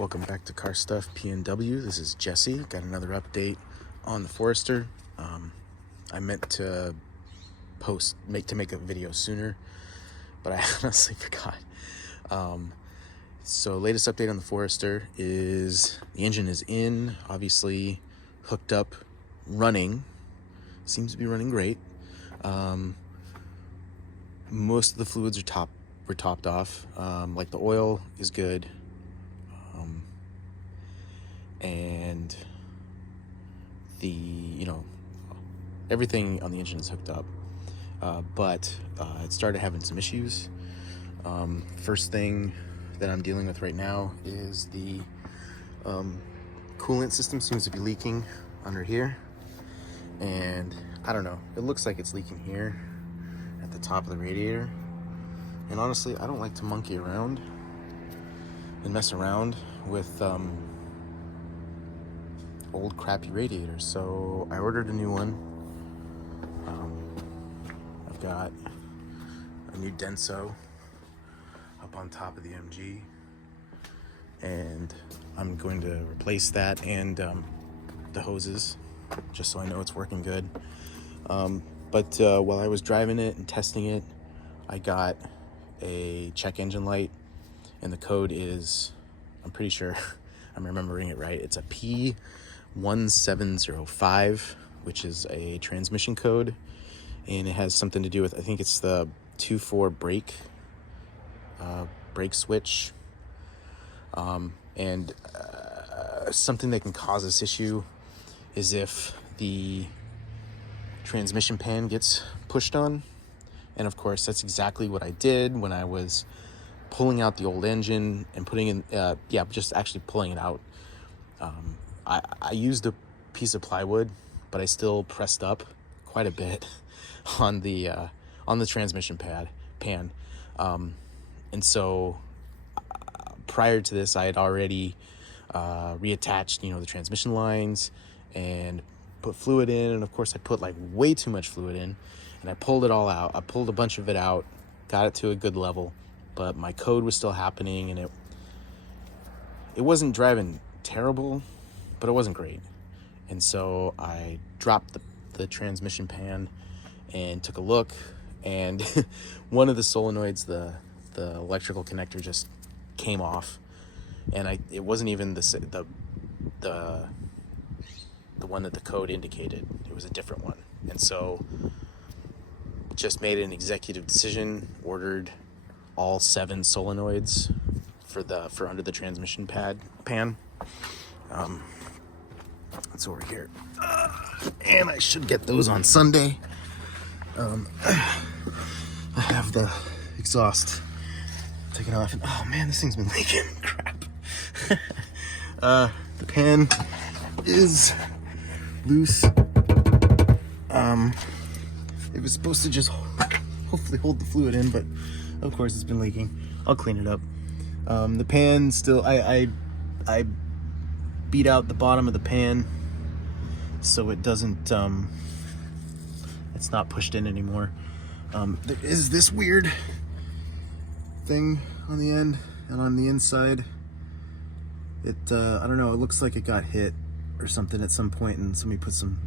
Welcome back to Car Stuff PNW. This is Jesse. Got another update on the Forester. I meant to make a video sooner, but I honestly forgot. So latest update on the Forester is the engine is in, obviously hooked up, running. Seems to be running great. Most of the fluids were topped off. Like the oil is good. And everything on the engine is hooked up, but it started having some issues. First thing that I'm dealing with right now is the coolant system seems to be leaking under here, and I don't know, it looks like it's leaking here at the top of the radiator. And honestly, I don't like to monkey around and mess around with old crappy radiators, so I ordered a new one. I've got a new Denso up on top of the MG, and I'm going to replace that and the hoses, just so I know it's working good. But while I was driving it and testing it, I got a check engine light, and the code is, I'm pretty sure I'm remembering it right, it's a P1705, which is a transmission code, and it has something to do with, I think it's the 2-4 brake switch. And something that can cause this issue is if the transmission pan gets pushed on. And of course, that's exactly what I did when I was pulling out the old engine and putting in, just actually pulling it out. I used a piece of plywood, but I still pressed up quite a bit on the transmission pan. And so prior to this, I had already reattached, the transmission lines and put fluid in. And of course, I put like way too much fluid in, and I pulled it all out. I pulled a bunch of it out, got it to a good level, but my code was still happening, and it wasn't driving terrible, but it wasn't great. And so I dropped the transmission pan and took a look, and one of the solenoids, the electrical connector, just came off, and it wasn't even the one that the code indicated. It was a different one. And so just made an executive decision, ordered all 7 solenoids for under the transmission pan. That's over here, and I should get those on Sunday. I have the exhaust taken off, and oh man, this thing's been leaking. Crap. The pan is loose. It was supposed to just hopefully hold the fluid in, but of course it's been leaking. I'll clean it up. The pan still, I beat out the bottom of the pan so it doesn't, it's not pushed in anymore. There is this weird thing on the end and on the inside. I don't know, it looks like it got hit or something at some point, and somebody put some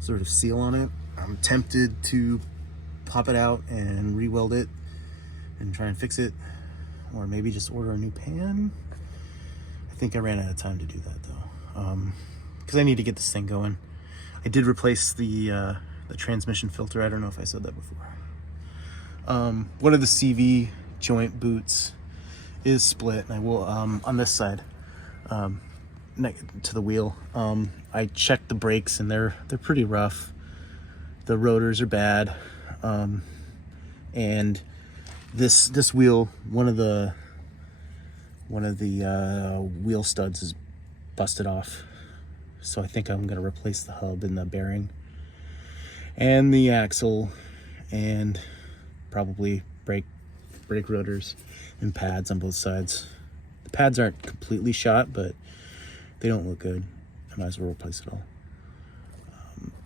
sort of seal on it. I'm tempted to pop it out and re-weld it and try and fix it, or maybe just order a new pan. I think I ran out of time to do that though, because I need to get this thing going. I did replace the transmission filter. I don't know if I said that before. One of the CV joint boots is split, and I will, on this side, to the wheel. I checked the brakes, and they're pretty rough. The rotors are bad, and this wheel, one of the wheel studs is busted off, so I think I'm gonna replace the hub and the bearing and the axle, and probably brake rotors and pads on both sides. The pads aren't completely shot, but they don't look good. I might as well replace it all.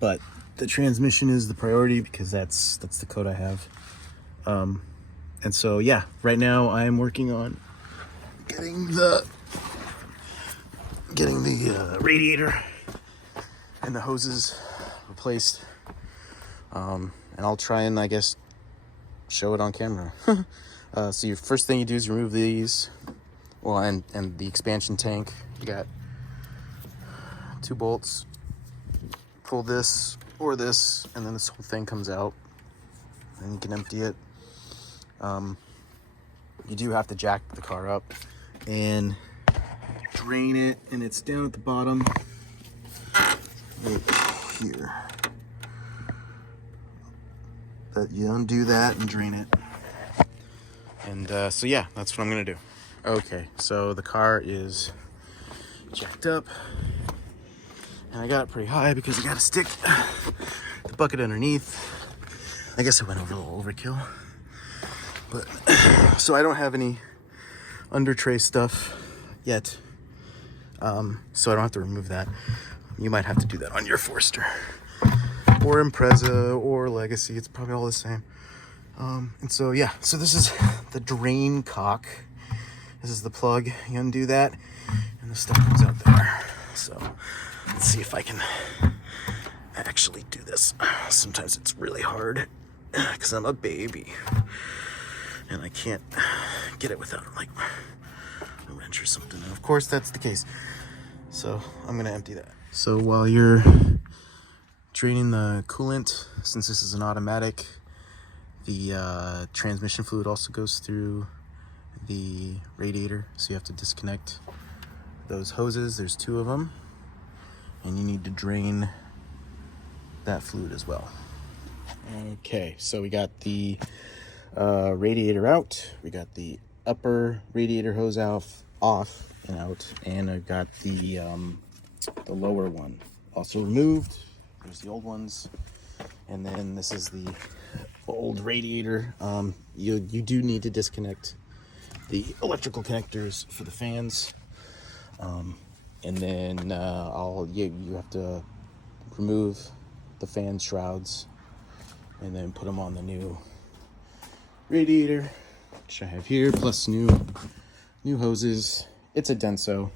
But the transmission is the priority, because that's the code I have. And so yeah, right now I am working on getting the getting the radiator and the hoses replaced. And I'll try and, I guess, show it on camera. So your first thing you do is remove these. Well, and the expansion tank. You got 2 bolts. Pull this or this, and then this whole thing comes out. And you can empty it. You do have to jack the car up and drain it, and it's down at the bottom right here. But you undo that and drain it. And so yeah, that's what I'm gonna do. Okay, so the car is jacked up, and I got it pretty high because I got to stick the bucket underneath. I guess I went over a little overkill, but so I don't have any under tray stuff yet, so I don't have to remove that. You might have to do that on your Forester or Impreza or Legacy. It's probably all the same. And so yeah, so this is the drain cock. This is the plug. You undo that, and the stuff comes out there. So let's see if I can actually do this. Sometimes it's really hard because I'm a baby and I can't get it without like a wrench or something. And of course, that's the case. So I'm gonna empty that. So while you're draining the coolant, since this is an automatic, the transmission fluid also goes through the radiator, so you have to disconnect those hoses. There's 2 of them, and you need to drain that fluid as well. Okay, so we got the radiator out, we got the upper radiator hose off and out, and I've got the lower one also removed. There's the old ones, and then this is the old radiator. You do need to disconnect the electrical connectors for the fans, and then you have to remove the fan shrouds and then put them on the new radiator, which I have here, plus new hoses. It's a Denso,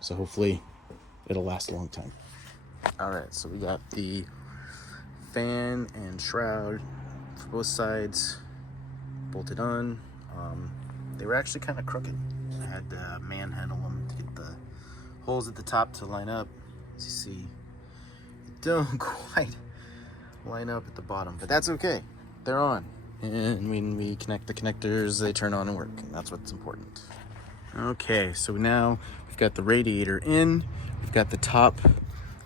so hopefully it'll last a long time. All right, so we got the fan and shroud for both sides bolted on. They were actually kind of crooked. I had to manhandle them to get the holes at the top to line up. As you see, they don't quite line up at the bottom, but that's okay. They're on. And when we connect the connectors, they turn on and work, and that's what's important. Okay, so now we've got the radiator in. We've got the top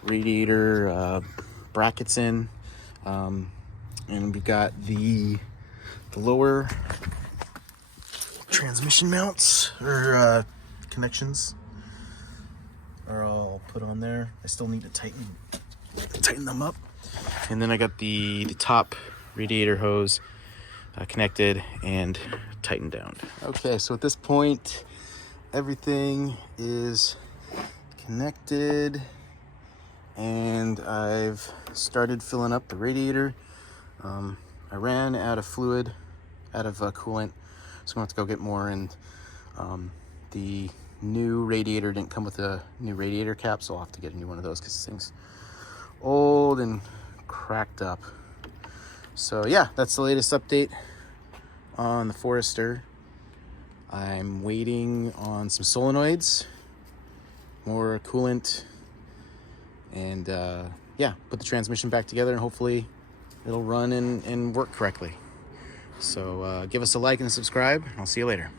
radiator brackets in, and we got the lower transmission mounts or connections are all put on there. I still need to tighten them up. And then I got the top radiator hose connected and tightened down. Okay, so at this point, everything is connected, and I've started filling up the radiator. I ran out of fluid, out of coolant, so I'm gonna have to go get more. And the new radiator didn't come with a new radiator cap, so I'll have to get a new one of those because this thing's old and cracked up. So yeah, that's the latest update on the Forester. I'm waiting on some solenoids, more coolant, and yeah, put the transmission back together, and hopefully it'll run and work correctly. So give us a like and subscribe. I'll see you later.